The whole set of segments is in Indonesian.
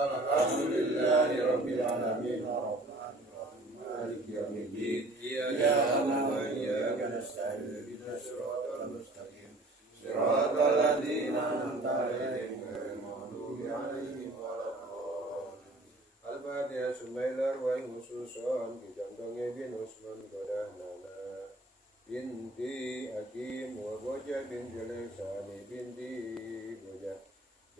Alhamdulillahi rabbil alamin arrahmanir rahim maliki yaumiddin iyyaka na'budu wa iyyaka nasta'in ihdinas siratal mustaqim siratal ladzina an'amta 'alaihim ghairil maghdubi 'alaihim waladdallin. Al-Fatihah sumailar wa khususan kijantongnya bin Usman Godahnana binti Hakim wa Boja bin Julaisani binti Boja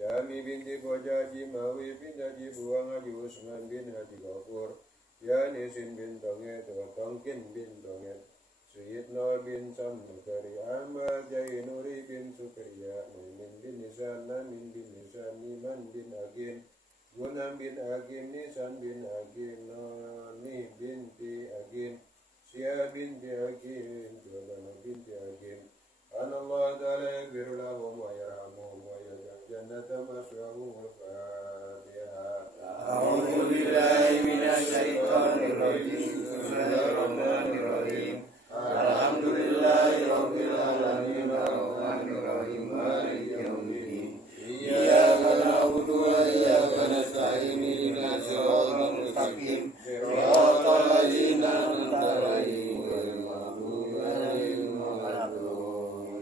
Jami binti Boja Jimawi bin Haji Buang Haji Usman bin Haji Gafur Yanisin bin Tonget wa Tongkin bin Tonget Sayyidna bin Samukari Ahmad Jainuri bin Sukriya Mu'min bin Nisan Namin bin Nisan Niman bin Agin Gunam bin Agin Nisan bin Agin Nani binti Agin Syah binti Agin Jodana binti Agin Anallah ta'ala yakbiru lahum wa yarhamuhum wa yaj'al jannata maswahum al-Fatihah. A'udzu billahi minasy syaithanir rajim. Bismillahirrahmanirrahim. Alhamdulillahi rabbil alamin arrahmanir rahim maliki yaumiddin. Iyyaka na'budu wa iyyaka nasta'in ihdinas siratal mustaqim. Siratal ladzina an'amta 'alaihim ghairil maghdubi 'alaihim waladdallin.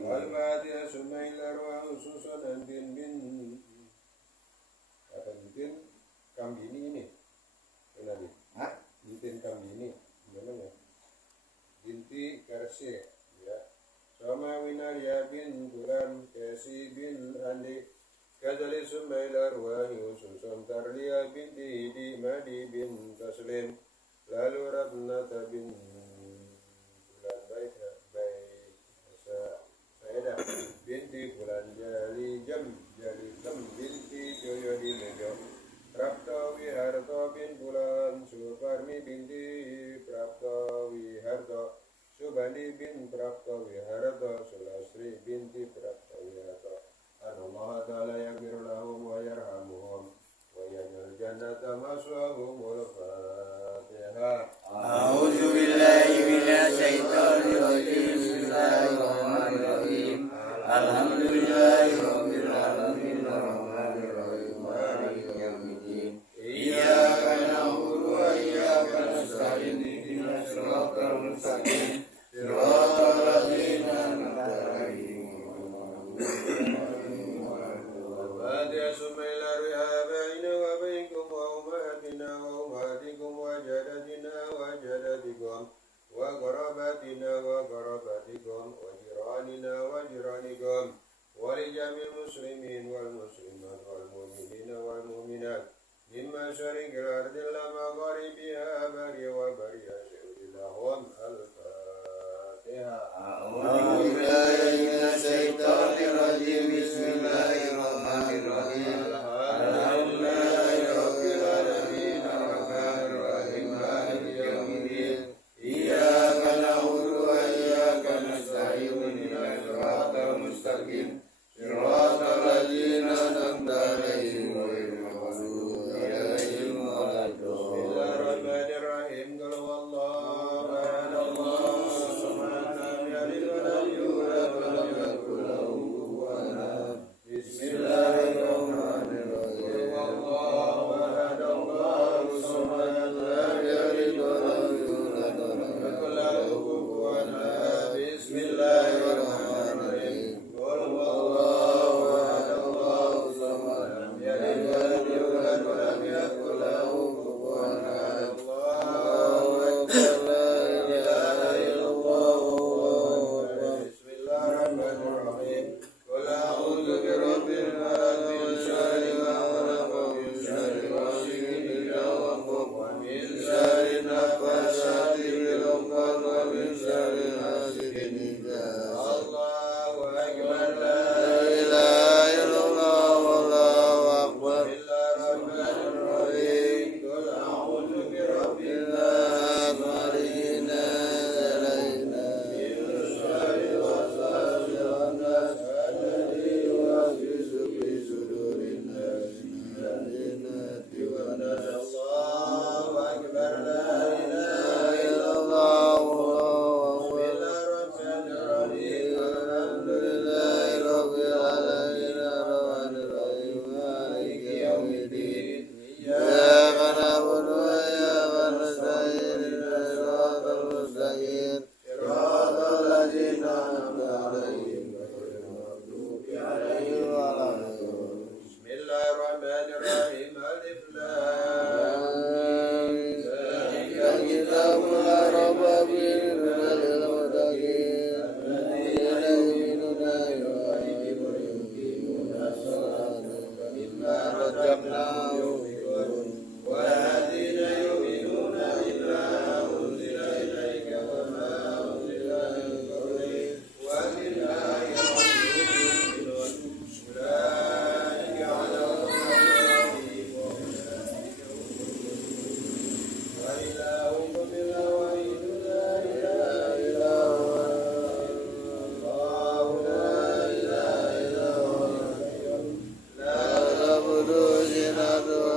Al-Fatihah sumailar wa khususan bin Kambini ini. Kenali? Bintin Kambini. Gimana ya? Binti Karse ya. Sama Winarya bin Turan Kasi bin Andi Kajali Sumailar wa khususan Tarliya binti Hidi Madi bin Taslim lalu Ratnata bin Bulan Saida binti Bulan Jali Jam binti Joyo di Mejo Prapta Wiharta bin Bulan Suparmi binti Prapta Wiharta Subani bin Prapta Wiharta Sulasri binti Prapta Wiharta Allah ta'ala yakbiru lahum wa yarhamuhum wa yaj'al jannata maswahum al-Fatihah. A'udzu billahi minasy syaithanir rajim. Bismillahirrahmanirrahim. Alhamdulillahi rabbil alamin arrahmanir rahim maliki yaumiddin. Iyyaka na'budu wa iyyaka nasta'in ihdinas siratal mustaqim. Siratal ladzina an'amta 'alaihim Al-Fatihah sumailar biha baina wa bainakum wa ummahatina wa ummahatikum wa jadatina wa jadatikum wa qarabatina wa qarabatikum wa jiranina wa jiranikum wa li jamil muslimin wal muslimat wal mu'minina wal mu'minat mimma syarikil ardi ila magharibiha bari wa bari lahum al-Fatihah. A'udzu billahi minasy syaithanir rajim. Bismillahirrahmanirrahim. Alhamdulillahi rabbil alamin arrahmanir rahim maliki yaumiddin. Iyyaka na'budu wa iyyaka nasta'in ihdinas siratal mustaqim. Siratal ladzina an'amta 'alaihim ghairil maghdubi 'alaihim يؤمنون والذين يؤمنون بما أنزل إليك وما أنزل من قبلك وبالآخرة يؤمنون أولئك على هدى وأولئك هم المفلحون وإلهكم إله واحد لا إله إلا هو الله لا إله إلا هو لا تعبدوا سنة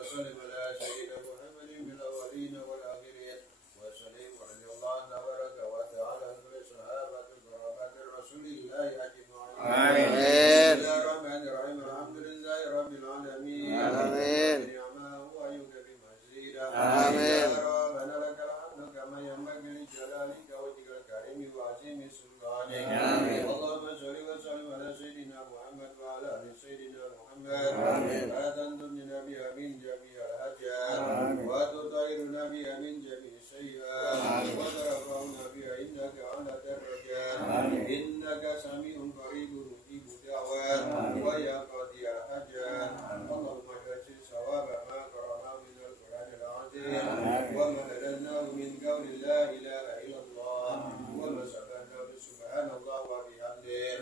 وسلم على سيدنا محمد في الأولين والآخرين وسلم ورضي الله تبارك وتعالى عن كل صحابة وقرابة رسول الله أجمعين. آمين. بسم الله الرحمن الرحيم الحمد لله رب العالمين. آمين. نعمه ويكفي مزيدا. آمين. ربنا لك الحمد كما ينبغي لجلالك وجهك الكريم وعظيم سلطانك. آمين. اللهم صل وسلم على سيدنا محمد وعلى آل سيدنا محمد. آمين. لا تنتمنا بها من جميع الحاجات وتطهرنا بها من جميع السيئات وترفعنا بها إنك على الدرجات. إنك سميع قريب مجيب الدعوات ويا قاضي الحاجات. اللهم اجعل ثواب ما قرأناه من القرآن العظيم وما نزلناه من قول لا إله إلا الله وما سبحناه سبحان الله وبحمده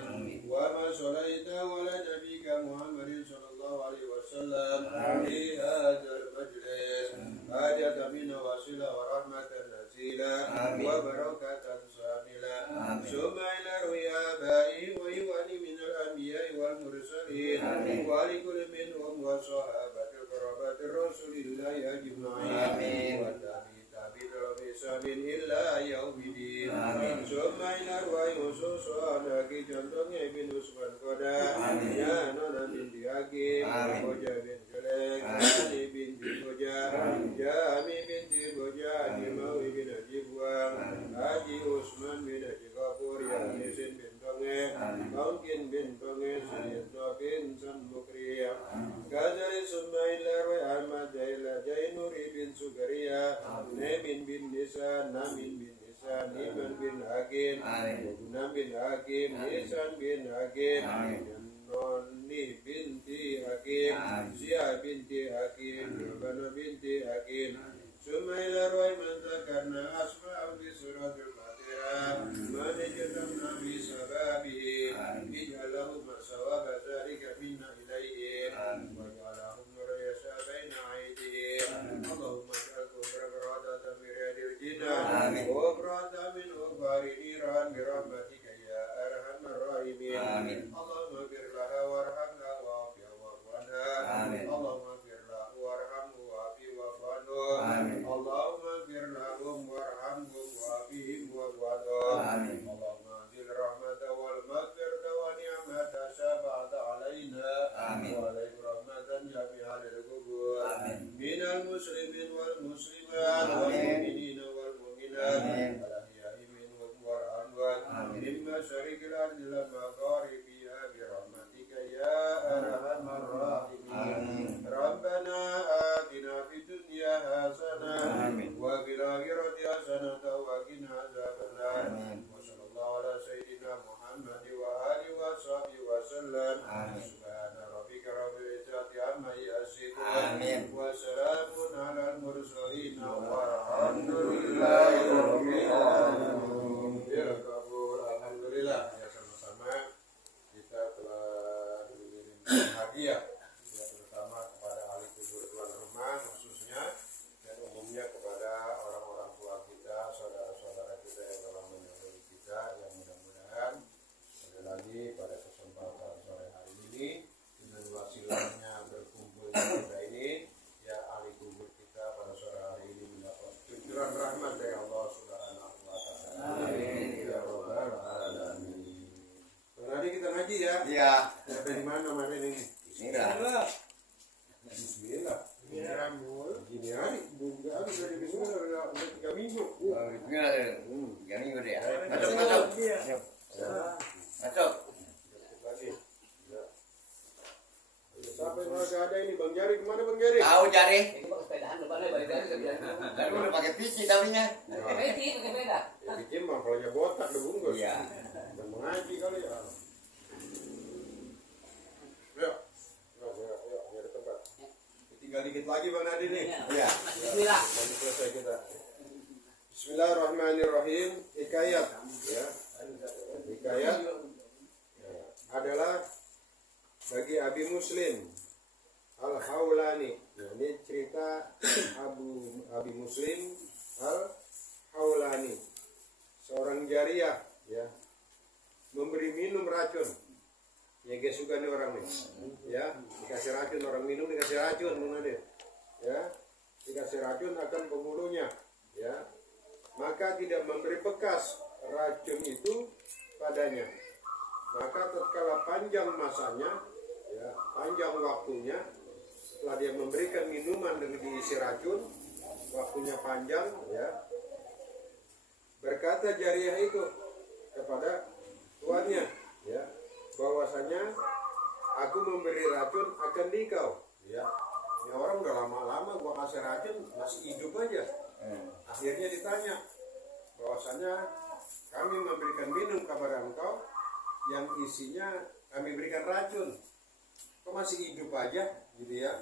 وما صلينا على نبيك محمد صلى الله عليه وسلم في هذا المجلس حاجة منا وصلة ورحمة نزيلة وبركة شاملة ثم إلى روي آبائي وإخواني من الأنبياء والمرسلين ولكل منهم وصحابة قرابة رسول الله أجمعين والتابعين بإحسان إلى يوم الدين ثم إلى روي خصوص أنك جنتم بن عثمان قدا يا نانا بنت حكيم وجا بن جليك علي بنت بوجا جامي بنت بوجا جماوي بن جبوان حاجي عثمان بن جغافور يا نسين بن بنغي ممكن بن بنغي سيدنا بن سنبكريا كذلك ثم إلى روي أحمد إلى جينوري بن سكريا نمين بن نسان نمين بن نسان نيمان بن حكيم ونام بن حكيم نسان بن حكيم نوني بنتي حكيم زيا بنتي حكيم ربنا بنتي حكيم ثم إلى روي من ذكرنا أسماء في سورة الفاتحة ما نجدنا في سبابه اجعلهم ثواب ذلك منا إليه واجعلهم نور يسعى بين أيديهم اللهم اجعل كفر برادة من رياض الجنان وبرادة من غبار نيران برحمتك يا أرحم الراحمين اللهم اغفر لها وارحمها وعافها واعف عنها اللهم اغفر له وارحمه وعافه واعف عنه اللهم اغفر لهم وارحمهم وعافهم واعف عنهم اللهم انزل الرحمة والمغفرة ونعمة شفعت علينا وعليك رحمة جميعا للقبور من المسلمين والمسلمات والمؤمنين والمؤمنات الأحياء منهم والأموات من مشارق الأرض لمغاربها برحمتك يا أرحم الراحمين ربنا آتنا في الدنيا حسنة وفي الآخرة حسنة وقنا عذاب النار وصلى الله على سيدنا محمد وآله وصحبه وسلم سبحان ربك رب العزة عما يصفون وسلام على المرسلين والحمد لله رب العالمين. Ya kabul, alhamdulillah ya sama-sama kita telah dikirim hadiah ya terutama kepada ahli kubur tuan rumah khususnya dan umumnya kepada orang-orang tua kita, saudara-saudara kita yang telah menyambut kita yang mudah-mudahan sekali lagi pada kesempatan sore hari ini dengan wasilahnya berkumpulnya kita ini ya ahli kubur kita pada sore hari ini mendapat cucuran rahmat dari Allah Subhanahu wa taala. Amin ya rabbal alamin. Tadi kita ngaji ya? Iya. Dari mana namanya ini? Bismillah. Bismillah. Gini hari, bunga habis dari Bismillah udah 3 minggu. Bismillah. 3 minggu deh. Masuk. Masuk. Lagi. Sampai mana ada ini Bang Jari, kemana Bang Jari? Tahu Jari. Itu pakai sepedaan depannya balik dari sebelah. Lalu udah pakai pici tapinya. Pakai sepeda. Pici mah kalau nya botak udah bungkus. Iya. Udah mengaji kali ya. Yuk, ada tempat. Tinggal dikit lagi Bang Nadi nih. Iya. Bismillah. Nanti selesai kita. Bismillahirrahmanirrahim. Hikayat. Ya. Hikayat adalah bagi Abi Muslim Al-Haulani. Nah, ini cerita Abi Muslim Al-Haulani, seorang jariah ya, memberi minum racun. Ya guys, suka nih orang nih. Ya, dikasih racun, orang minum dikasih racun, mana dia? racun akan penghulunya, ya, maka tidak memberi bekas racun itu padanya. Maka tatkala panjang masanya, ya, panjang waktunya, setelah dia memberikan minuman dengan diisi racun, waktunya panjang, ya, berkata jariyah itu kepada tuannya, ya, bahwasanya aku memberi racun akan dikau, ya. Ini orang udah lama-lama gua kasih racun masih hidup aja. Akhirnya ditanya bahwasanya kami memberikan minum kepada engkau yang isinya kami berikan racun, kok masih hidup aja, gitu ya.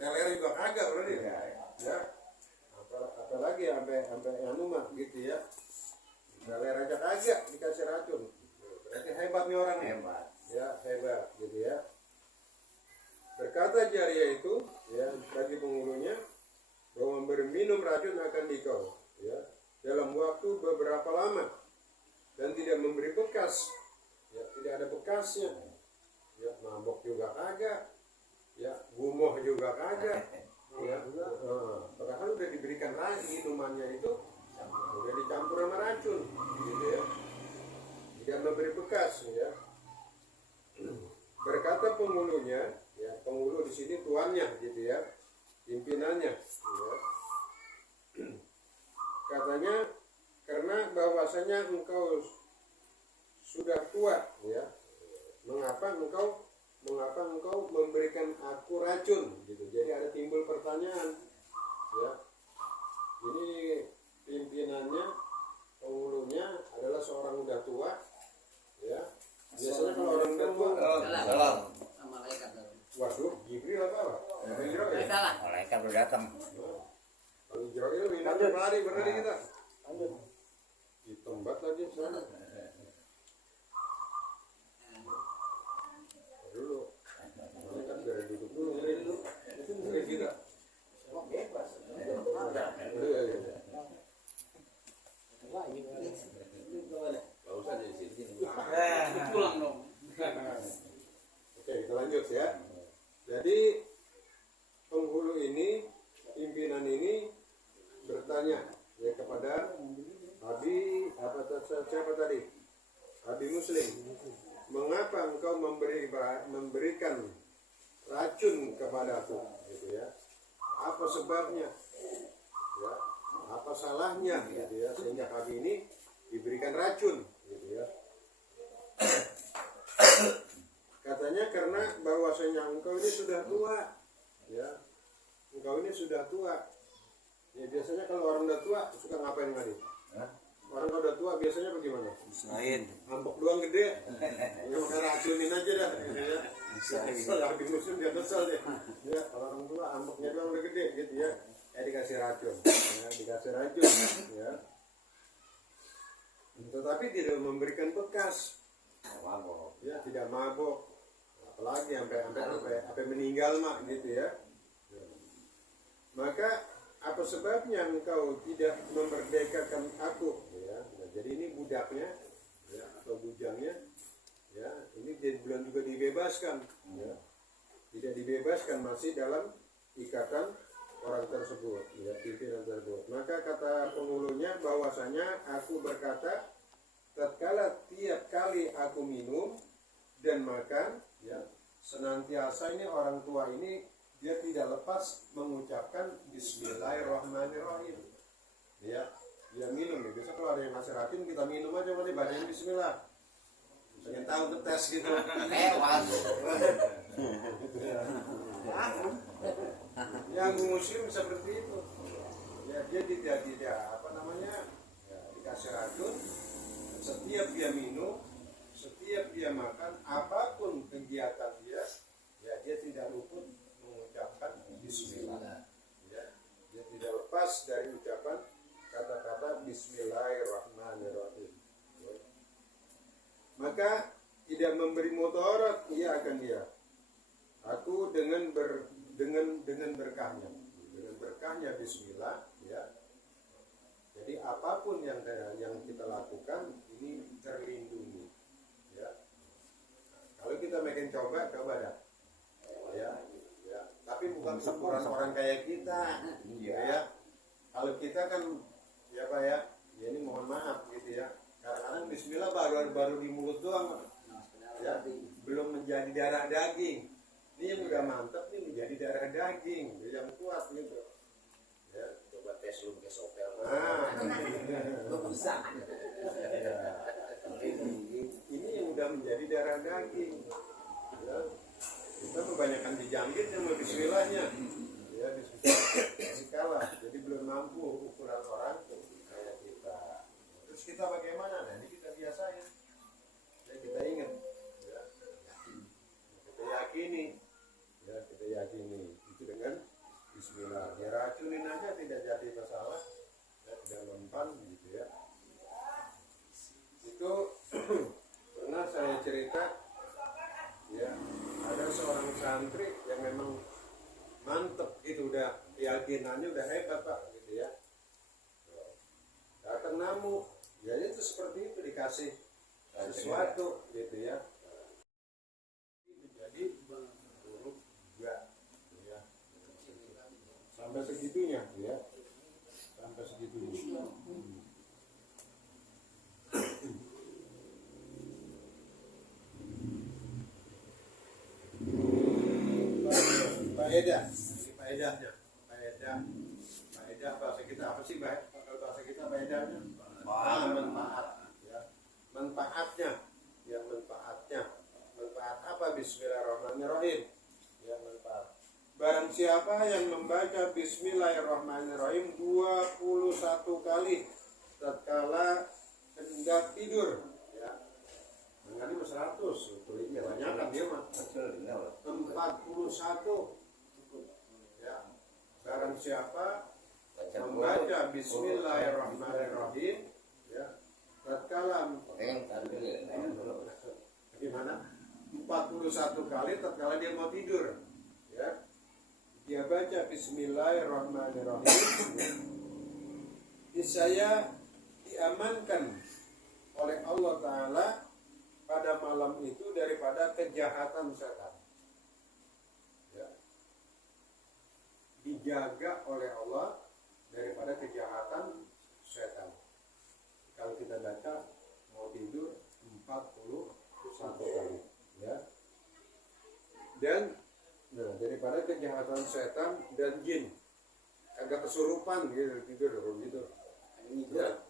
Teler juga kagak berarti, ya. Apalagi sampai anu mah, gitu ya. Teler aja kagak dikasih racun, berarti hebat nih orang, hebat, ya, hebat, gitu ya. Berkata jariyah itu, ya, bagi penghulunya, bahwa memberi minum racun akan dikau, ya, dalam waktu beberapa lama dan tidak memberi bekas, ya, tidak ada bekasnya, ya, mabok juga kagak, ya, gumoh juga kagak, ya, padahal udah diberikan minumannya itu udah dicampur sama racun, gitu ya, tidak memberi bekas, ya. Berkata penghulunya, ya, penghulu di sini tuannya, gitu ya, pimpinannya, ya. Katanya karena bahwasanya engkau sudah tua, ya, mengapa engkau memberikan aku racun, gitu. Jadi ada timbul pertanyaan, ya, ini pimpinannya, penghulunya adalah seorang udah tua, ya. Biasanya kalau orang udah tua, waduh, Jibril apa? Malaikat udah datang. Kalau Jibril minat berlari kita. Ditembat lagi sana. Dulu, malaikat dari duduk dulu, itu dari kita. Bebas. Gak usah di sini. Pulang dong. Oke, kita lanjut ya. Jadi penghulu ini, pimpinan ini bertanya, ya, kepada siapa tadi? Abi Muslim. Mengapa engkau memberikan racun kepadaku, gitu ya? Apa sebabnya? Ya, apa salahnya, gitu ya, sehingga kami ini diberikan racun, gitu ya? Katanya karena bahwasanya engkau ini sudah tua, ya, engkau ini sudah tua. Ya, biasanya kalau orang udah tua suka ngapain tadi? Orang kalau udah tua biasanya bagaimana? Lain. Ngambek doang gede, ya makan racunin aja dah, gitu ya. Kalau di musim dia kesel deh, ya, kalau orang tua ambeknya doang udah gede, gitu ya. Dikasih racun, ya, dikasih racun, ya. Tetapi tidak memberikan bekas, ya, tidak mabok, apalagi sampai meninggal mak, gitu ya. Maka apa sebabnya engkau tidak memerdekakan aku, ya? Nah, jadi ini budaknya, ya, atau bujangnya, ya, ini belum juga dibebaskan, ya. Tidak dibebaskan, masih dalam ikatan orang tersebut, ya, pimpinan tersebut. Maka kata penghulunya bahwasanya aku berkata, tatkala tiap kali aku minum dan makan, ya, senantiasa ini orang tua ini dia tidak lepas mengucapkan Bismillahirrahmanirrahim, ya, dia minum, ya. Biasa kalau ada yang ngasih racun kita minum aja, nanti bacain Bismillah, pengen tahu ngetes gitu. Yang musim seperti itu, ya, dia tidak apa namanya, ya, dikasih racun. Setiap dia minum, setiap dia makan, apapun kegiatan dia, ya, dia tidak luput mengucapkan Bismillah, ya. Dia tidak lepas dari ucapan kata-kata Bismillahirrahmanirrahim, ya. Maka tidak memberi mudarat ia akan dia. Aku dengan berkahnya Bismillah, ya. Jadi apapun yang kita lakukan ini terlindungi, ya. Kalau kita makin coba dah, ya, ya. Tapi tapi bukan ukuran orang kayak kita. Iya. Ya. Kalau kita kan ya Pak ya, ya ini mohon maaf gitu ya. Kadang-kadang bismillah baru di mulut doang. Ya, belum menjadi darah daging. Ini yang udah mantap nih menjadi darah daging, yang kuat gitu. Ya, Coba tes lu pakai sopel. nah, Bisa. ini yang udah menjadi darah daging. Ya, kita kebanyakan dijangkit sama bismillahnya. Ya, bismillah kalah. Jadi belum mampu ukuran orang kayak kita. Terus kita bagaimana? Nah, ini kita biasain. Ya, kita ingat. Ya, kita yakini. Ya, kita yakini itu dengan bismillah. Ya, racunin aja tidak jadi masalah. Ya, tidak mempan gitu ya. Itu pernah saya cerita ya, ada seorang santri yang memang mantep gitu, udah keyakinannya udah hebat Pak gitu ya. Datang namu, ya itu seperti itu dikasih sesuatu gitu ya. Jadi buruk juga ya. Sampai segitunya ya. Sampai segitunya. Faedah, ini faedahnya. Faedah bahasa kita apa sih kalau bahasa kita faedahnya? Manfaat. Ya. Manfaatnya, manfaat apa? Bismillahirrahmanirrahim. Ya, manfaat. Barang siapa yang membaca Bismillahirrahmanirrahim 21 kali tatkala hendak tidur, ya. Mengani 100, kebanyakan dia mah. 41. Ya. Barang siapa membaca Bismillahirrahmanirrahim, ya, tatkala gimana? 41 kali tatkala dia mau tidur, ya. Dia baca Bismillahirrahmanirrahim. Saya diamankan oleh Allah Ta'ala pada malam itu daripada kejahatan setan. Ya. Dijaga oleh Allah daripada kejahatan setan. Kalau kita baca mau tidur 41 kali, ya. Dan nah, daripada kejahatan setan dan jin, agak kesurupan gitu tidur gitu. Ya.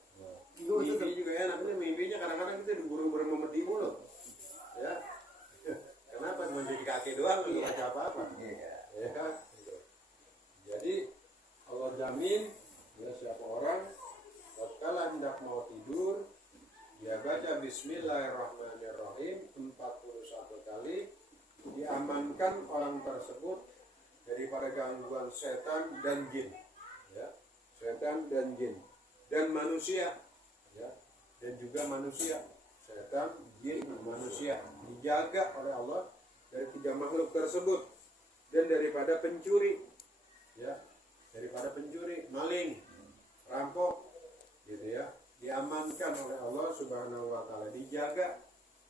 Mimpi juga enak, mimpinya kadang-kadang kita diburu-buru memedi mulu. Ya. Kenapa cuma jadi kaki doang, nggak baca apa-apa. Ya. Jadi Allah jamin ya, siapa orang tatkala hendak mau tidur dia baca Bismillahirrahmanirrahim 41 kali, diamankan orang tersebut daripada gangguan setan dan jin, ya. Setan dan jin dan manusia, ya. Dan juga manusia, setan, jin, manusia dijaga oleh Allah dari 3 makhluk tersebut dan daripada pencuri, ya, daripada pencuri, maling, rampok, gitu ya, diamankan oleh Allah Subhanahu wa Ta'ala, dijaga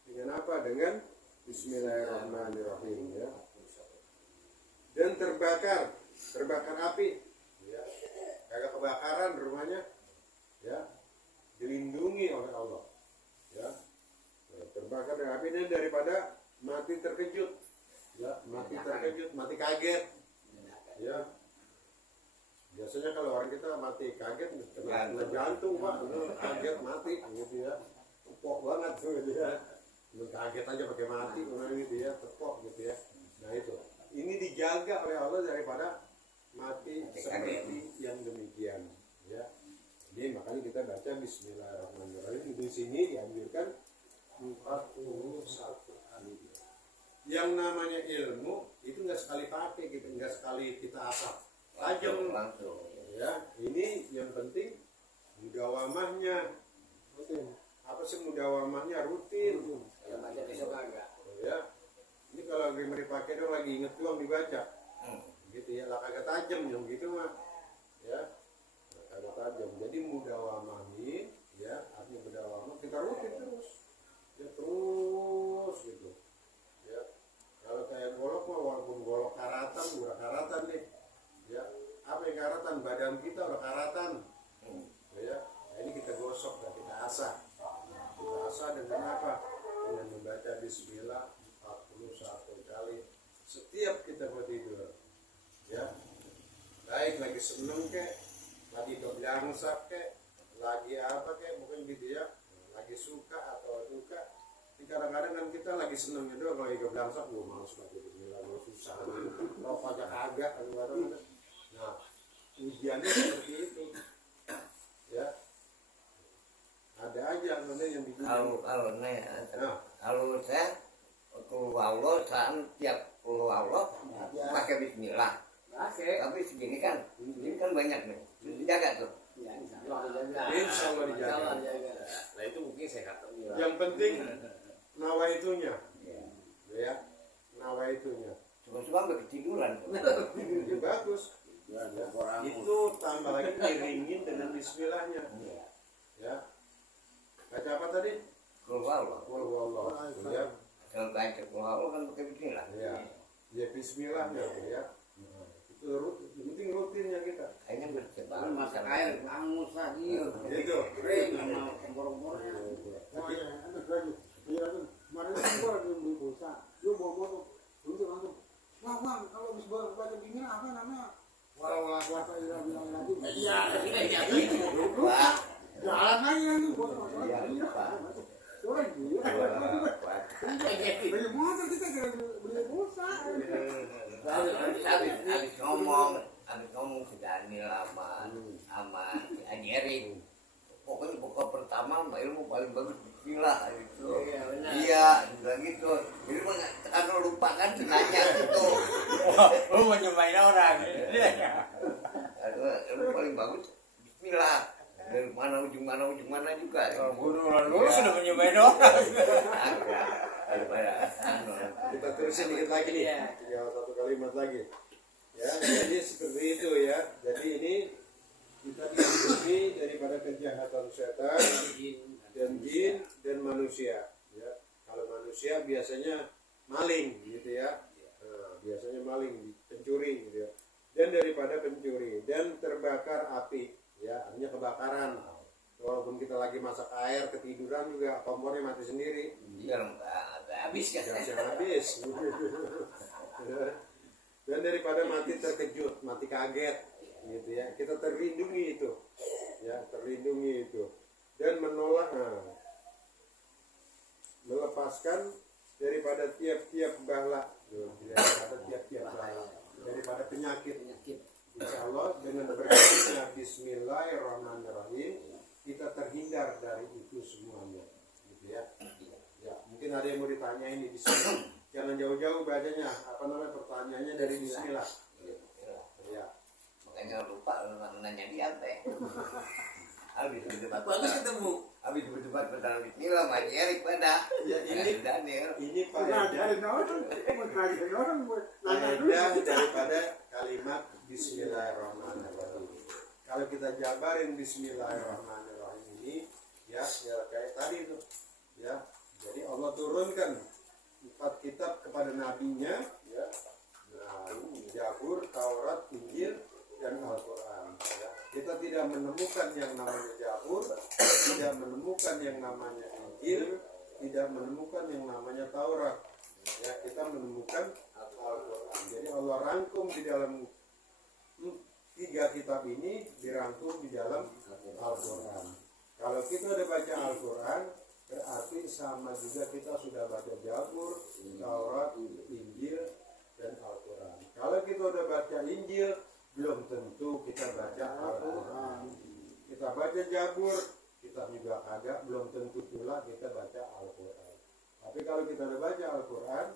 dengan apa? Dengan Bismillahirrahmanirrahim, ya. Dan terbakar api, ya, kagak kebakaran rumahnya, ya, dilindungi oleh Allah, ya. Terbakar dengan api dan daripada mati terkejut, ya, mati terkejut, mati kaget, ya. Biasanya kalau orang kita mati kaget kena jantung Pak, kaget mati gitu ya, tepok banget tuh gitu ya, kaget aja pakai mati gitu ya, tepok gitu ya. Nah itu, ini dijaga oleh Allah daripada mati seperti yang demikian, ya. Jadi makanya kita baca Bismillahirrahmanirrahim di sini dianjurkan 41 kali. Yang namanya ilmu itu nggak sekali pakai gitu, nggak sekali kita hafal. Tajam langsung, ya. Ini yang penting mudawamahnya. Apa sih mudawamahnya? Rutin. ya baca besok agak. Ya. Ini kalau lagi dipakai dong, lagi inget doang dibaca. Gitu ya, lah kagak tajam yang gitu mah. Ya. Nah, kagak tajam. Jadi mudawamahin, ya, artinya mudawamah kita rutin terus. Ya terus gitu. Ya. Kalau kayak golok mah walaupun golok karatan, murah karatan karatan, badan kita udah karatan. Ya, nah, ini kita gosok dan kita asah. Kita asah dengan apa? Dengan membaca Bismillah 41 kali setiap kita mau tidur. Ya, baik lagi seneng kek, lagi kebelangsak kek, lagi apa kek, mungkin gitu ya, lagi suka atau duka. Tapi kadang-kadang kan kita lagi senengnya doang, kalau lagi kebelangsak, gue males baca Bismillah, gue susah, rokoknya kagak, kadang-kadang. Nah, ujiannya seperti itu, ya. Ada aja namanya yang bikin. Kalau saya keluar Allah, saya tiap keluar Allah pakai Bismillah. Tapi segini kan banyak nih, dijaga tuh. Insya Allah dijaga. Nah itu mungkin sehat. Yang penting nawaitunya, ya, nawaitunya. Cuma sampai ketiduran. Ya, bagus. Itu tambah lagi diringin dengan Bismillahnya. Ya. Baca apa tadi? Keluar Allah. Allah. Ya. Kalau baca keluar Allah kan pakai Bismillah. Ya. Ya Bismillahnya ya. Itu penting rutinnya kita. Kayaknya bercoba. Masak air, angus lagi. Itu. Kering sama kompor-kompornya. Kemarin aku lagi beli pulsa, dia bawa motor, untuk langsung, wah kalau habis baca Bismillah apa namanya? Wah bilang lagi. Iya, Wah. jalan aja nanti buat masalah. Iya. Orang gila. Beli motor kita beli pulsa. Habis ngomong si Daniel sama si Anjeri. Pokoknya pokok pertama ilmu paling bagus Bismillah gitu. Iya, bilang gitu. Jadi kalau lupa kan nanya gitu. Lu mau nyobain orang. Ilmu paling bagus Bismillah. Dari mana ujung mana juga. Lu sudah menyobain orang. Kita terusin dikit lagi nih. Tinggal satu kalimat lagi. Ya, jadi seperti itu ya. Jadi ini kita dilindungi daripada kejahatan setan dan jin dan manusia. Ya, kalau manusia biasanya maling gitu ya. Nah, biasanya maling, pencuri gitu ya. Dan daripada pencuri dan terbakar api, ya, artinya kebakaran. Walaupun kita lagi masak air, ketiduran juga kompornya mati sendiri. Iya, habis kan. Jangan habis. Dan daripada mati terkejut, mati kaget, gitu ya. Kita terlindungi itu, ya, terlindungi itu. Dan menolak, melepaskan daripada tiap-tiap bala, daripada tiap-tiap bala, daripada penyakit. Insya Allah dengan berkatnya Bismillahirrahmanirrahim kita terhindar dari itu semuanya, gitu ya. Ya, mungkin ada yang mau ditanyain di sini. Jangan jauh-jauh bacanya. Apa namanya pertanyaannya dari Bismillah. Ya. Makanya lupa nanya dia apa. Habis berdebat. Bagus ketemu. Habis berdebat tentang Bismillah, Mas Erik pada. Ya ini Daniel. ini Nah, dari faedah orang buat nanya dulu. daripada kalimat Bismillahirrahmanirrahim. Kalau kita jabarin Bismillahirrahmanirrahim ini, ya kayak tadi itu, ya. Jadi Allah turunkan 4 kitab kepada nabinya, ya. Nah, Zabur, Taurat, Injil, dan Al-Quran. Ya. Kita tidak menemukan yang namanya Zabur, tidak menemukan yang namanya Injil, tidak menemukan yang namanya Taurat. Ya, kita menemukan Al-Quran. Jadi Allah rangkum di dalam 3 kitab ini, dirangkum di dalam Al-Quran. Kalau kita udah baca Al-Quran, berarti sama juga kita sudah baca Zabur, Taurat, Injil, dan Al-Quran. Kalau kita udah baca Injil, belum tentu kita baca Al-Quran. Kita baca Zabur, kita juga kagak, belum tentu pula kita baca Al-Quran. Tapi kalau kita udah baca Al-Quran,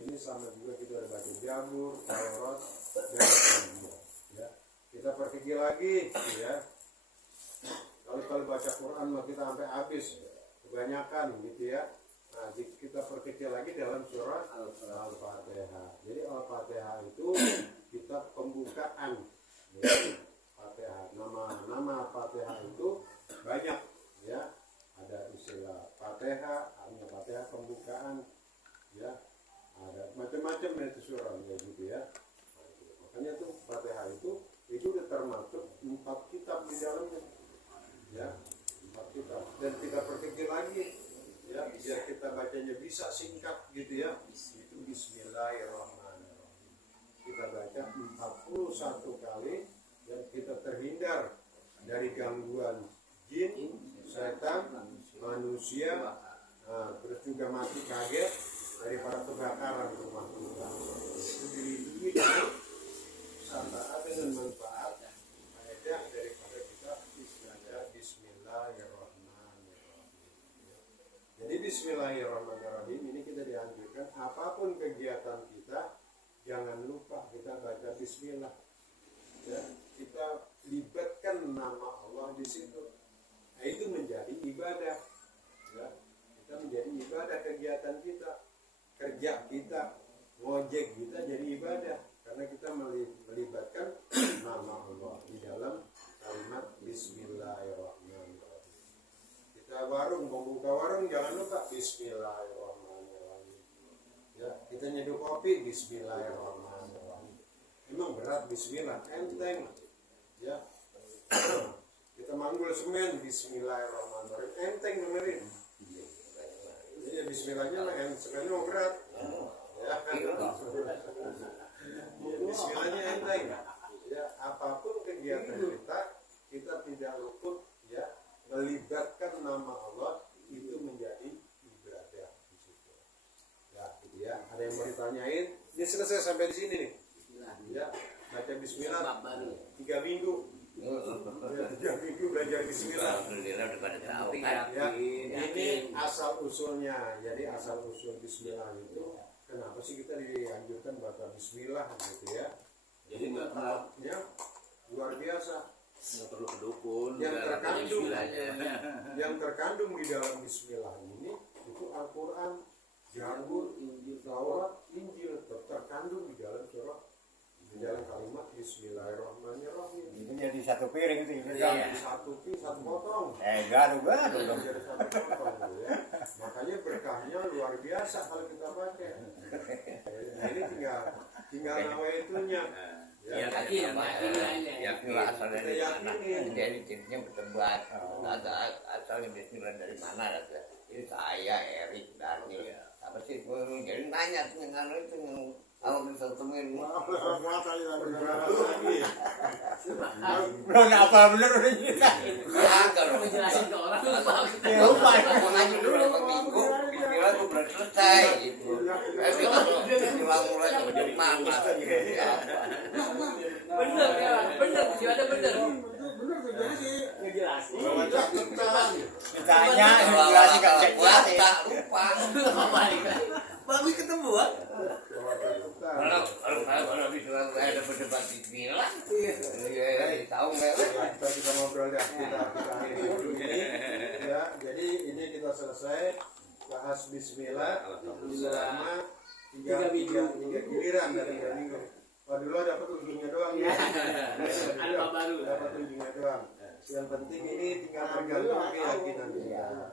ini sama juga kita udah baca Zabur, Taurat, dan Injil. Ya. Kita perkecil lagi, ya. Kalau baca Quran mah kita sampai habis, kebanyakan gitu ya. Nah, kita perkecil lagi dalam surah Al-Fatihah. Jadi Al-Fatihah itu kitab pembukaan. Ya. Fatihah. Nama Fatihah itu banyak, ya. Ada istilah Fatihah, artinya Fatihah pembukaan, ya. Ada macam-macam itu surah, ya gitu ya. Nah, makanya tuh Fatihah itu udah termasuk bisa singkat gitu ya. Itu Bismillahirrahmanirrahim. Kita baca 41 kali dan kita terhindar dari gangguan jin, setan, manusia, terus juga mati kaget daripada kebakaran rumah kita. Itu dilindungi dari saat dengan manfaat faedah daripada kita Bismillahirrahmanirrahim. Jadi Bismillahirrahmanirrahim ini kita dianjurkan apapun kegiatan kita jangan lupa kita baca Bismillah. Ya, kita libatkan nama Allah di situ. Nah, itu menjadi ibadah. Ya, kita menjadi ibadah kegiatan kita, kerja kita, ngojek kita jadi ibadah karena kita melibatkan nama Allah di dalam kalimat Bismillahirrahmanirrahim. Kita membuka warung jangan lupa Bismillahirrahmanirrahim. Ya, kita nyeduh kopi Bismillahirrahmanirrahim. Emang berat Bismillah, enteng. Ya, kita manggul semen Bismillahirrahmanirrahim, enteng dengerin. Jadi Bismillahnya mah semennya mau berat. Ya, Bismillahnya enteng. Ya, apapun kegiatan kita tidak luput ya melibatkan nama Allah itu menjadi ibadah di situ. Ya, gitu ya. Ada yang mau ditanyain? Ini selesai sampai di sini nih. Ya, baca Bismillah 3 minggu. Ya, 3 minggu belajar Bismillah. Alhamdulillah udah pada tahu. Ya, ini asal usulnya. Jadi asal usul Bismillah itu kenapa sih kita dianjurkan baca Bismillah gitu ya? Jadi nggak Ya, luar biasa. perlu ke dukun. Yang terkandung di dalam Bismillah ini itu Al-Quran, Zabur, Injil, Taurat, Injil terkandung di dalam surah, di dalam kalimat Bismillahirrahmanirrahim. Itu jadi satu piring itu. Jadi satu potong. Gaduh. Jadi satu potong gitu ya. Makanya berkahnya luar biasa kalau kita pakai. Nah, ini tinggal nama itunya. Ya, yakin asal dari Kita mana? yakinin. Jadi cirinya bertebat. Asalnya Bismillah dari mana? Ini saya Erik Daniel. Apa sih? Jadi nanya tuh yang itu yang awal bisa temuin. Belum apa bener udah cerita. Ya kalau menjelasin ke orang lupa. Lupa. Aku ngaji dulu berapa minggu, Bismillah tuh belum selesai gitu. Tapi kalau mulai jadi mama. Bener ya, bener sih ada bener. Bener tuh jadi Ngejelasin. Ditanya, dijelasin gak cek puasa lupa. Apa nih? Bagus ketemu kan? Kalau Bismillah ada berdebat Bismillah. Iya, tahu nggak? Kita bisa ngobrol ya, kita akhiri dulu ini. Ya, jadi ini kita selesai bahas Bismillah selama tiga giliran dari 3 minggu. Pak dulu dapat ujungnya doang ya. Ada Pak baru. Dapat ujungnya doang. Yang penting ini tinggal tergantung keyakinan kita.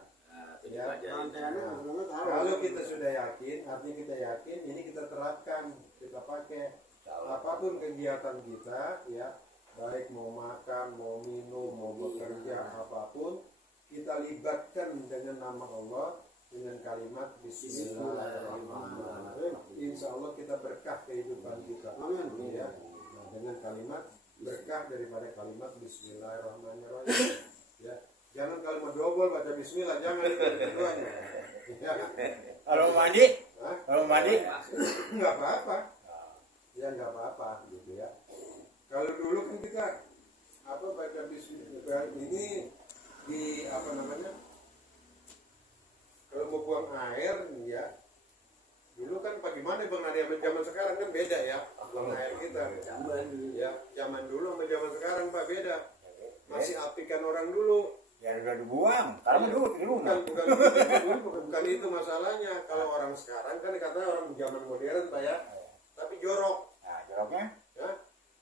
Ya, kalau kita sudah yakin, artinya kita yakin, ini kita terapkan, kita pakai. Apapun kegiatan kita, ya, baik mau makan, mau minum, mau bekerja, apapun, kita libatkan dengan nama Allah, dengan kalimat Bismillahirrahmanirrahim. Insya Allah kita berkah kehidupan kita. Amin. Ya. Nah, dengan kalimat berkah daripada kalimat Bismillahirrahmanirrahim. Ya. Jangan kalimat double baca Bismillah, jangan itu keduanya. Ya. Kalau mandi, Hah? kalau mandi, Nggak apa-apa. Ya nggak apa-apa gitu ya. Kalau dulu kan kita baca Bismillah ini di apa namanya? Kalau mau buang air ya, dulu kan bagaimana Bang Nadia zaman sekarang kan beda ya buang air kita. Ya zaman dulu sama zaman sekarang Pak beda. Masih apikan orang dulu. ya udah dibuang. Karena dulu di rumah. Bukan itu masalahnya. Kalau orang sekarang kan katanya orang zaman modern Pak ya, tapi jorok. Nah, joroknya? Ya.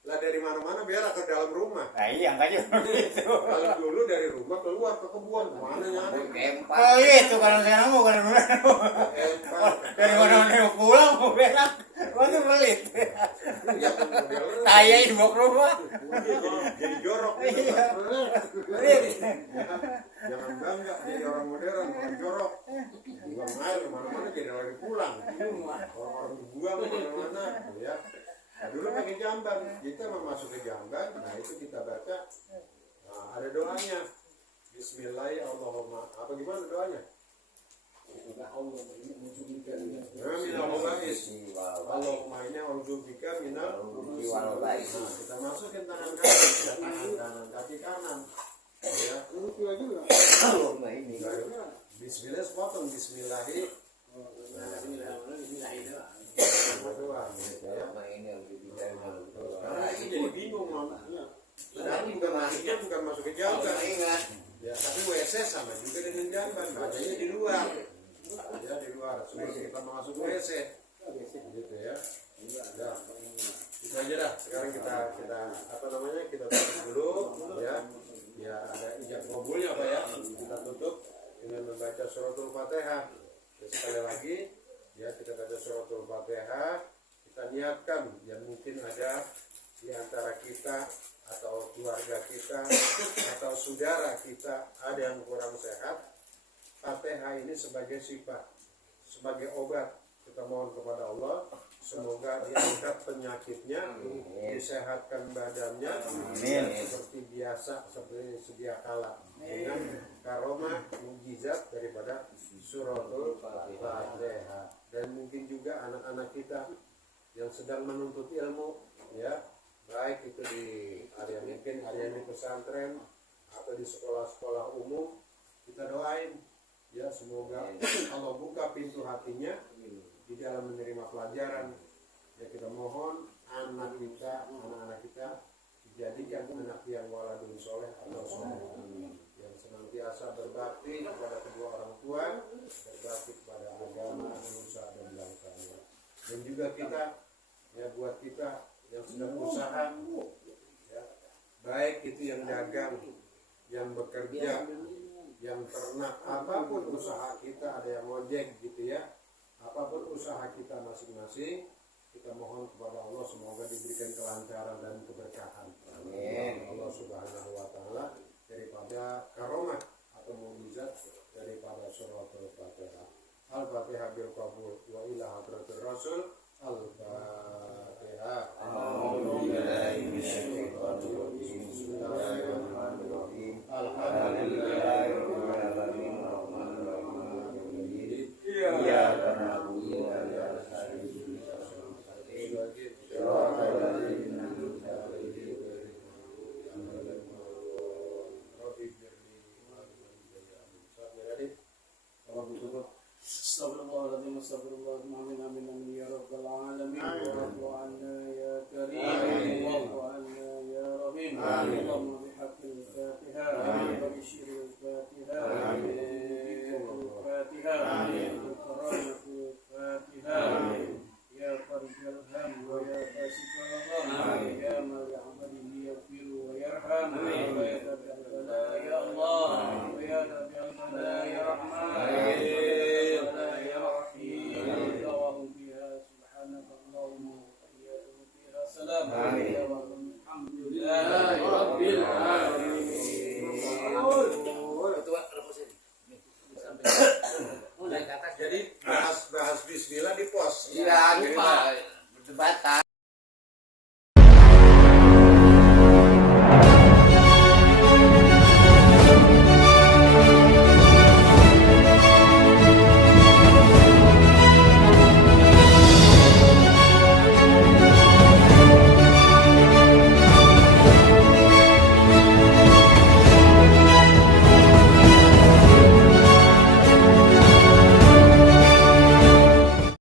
Lah dari mana-mana biar ke dalam rumah. Nah iya, enggak jorok itu. Kalau dulu dari rumah keluar ke kebun, mana nyari? Oh itu kalau sekarang mau kan dari mana-mana mau pulang mau berak. Gua tuh pelit. Saya ini bawa ke rumah. Jadi jorok. Iya. Pelit. Jangan bangga jadi orang modern, orang jorok. Buang air kemana-mana jadi orang-orang dibuang kemana-mana, ya. Nah, dulu pakai jamban, kita masuk ke jamban, nah itu kita baca, nah, ada doanya. Bismillahirrahmanirrahim. Apa gimana doanya? Allahumma inni a'udzubika minal Walbais. Nah, kita masukin tangan kanan, tangan kanan, kaki kanan. Ya. Rupiah juga. Allahumma ini. Bismillah sepotong Bismillahi. Berdoa, gitu ya. Allahumma ini yang dibicara. Sekarang aku jadi bingung, Mam. Padahal bukan masuknya bukan masuk ke jamban. Ingat. Ya, tapi WC sama juga dengan jamban, bacanya di luar. Ya, di luar. Sebelum kita masuk WC. Gitu ya. Ya. Itu aja dah. Sekarang kita apa namanya? Kita tutup dulu ya. Ya, ada ijab kabulnya Pak ya. Kita tutup dengan membaca suratul Fatihah. Ya, sekali lagi ya kita baca suratul Fatihah. Kita niatkan yang mungkin ada di antara kita atau keluarga kita atau saudara kita ada yang kurang sehat. Fatihah ini sebagai sifat, sebagai obat. Kita mohon kepada Allah semoga diangkat penyakitnya, disehatkan badannya, seperti biasa, seperti sedia kala dengan karomah mukjizat daripada suratul Fatihah. Dan mungkin juga anak-anak kita yang sedang menuntut ilmu, ya baik itu di area mungkin area di pesantren atau di sekolah-sekolah umum, kita doain ya semoga Allah buka pintu hatinya di dalam menerima pelajaran. Ya kita mohon anak-anak kita dijadikan anak yang waladun soleh atau soleh yang senantiasa berbakti kepada kedua orang tua, berbakti kepada agama, manusia dan bangsanya. Dan juga kita ya buat kita yang sedang usaha, ya, baik itu yang dagang, yang bekerja, yang ternak, apapun usaha kita, ada yang ojek gitu ya. Apapun usaha kita masing-masing, kita mohon kepada Allah semoga diberikan kelancaran dan keberkahan. Amin. Allah Subhanahu wa taala daripada karomah atau mukjizat daripada suratul Fatihah. Al-Fatihah bil qabul wa ila hadratir Rasul. Al-Fatihah. A'udzubillahi minasyaitonir rajim. Bismillahirrahmanirrahim. Alhamdulillahirrahmanirrahim. Iyyaka na'budu wa iyyaka nasta'in. Shiratal ladzina an'amta 'alaihim. Astagfirullahaladzim, astagfirullahaladzim, amin, amin, ya rabbal alamin. Wa'fu anna ya karim, wa'fu anna ya rahim. Allahumma bihaqqil Fatihah, wa bisyiril Fatihah, wa Fatihah, wa karamatil Fatihah. Ya farijal ham wa ya fasikal ham, ya man ya'malihi yaghfiru wa yarham.